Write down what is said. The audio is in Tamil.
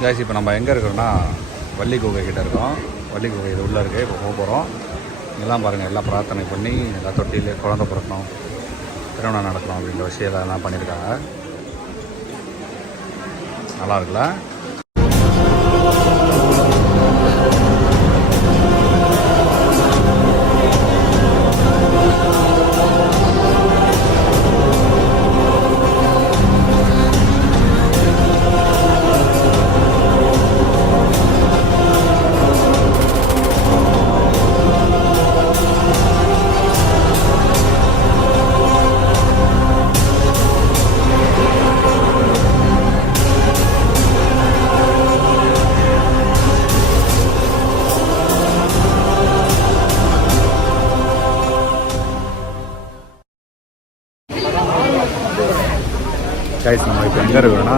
காய்ஸ் இப்போ நம்ம எங்கே இருக்கிறோன்னா வள்ளி குகை கிட்டே இருக்கோம். வள்ளி குகை இது உள்ளே இருக்குது. இப்போ போக போகிறோம். இங்கெல்லாம் பாருங்கள், எல்லாம் பிரார்த்தனை பண்ணி எல்லா தொட்டிலே குழந்தை பிறக்கணும், திருமணம் நடக்கணும் அப்படின்ற விஷயம் எல்லாம் பண்ணியிருக்காங்க. நல்லா இருக்குல்ல? கைஸ் நம்ம இப்போ எங்கே இருக்கிறோன்னா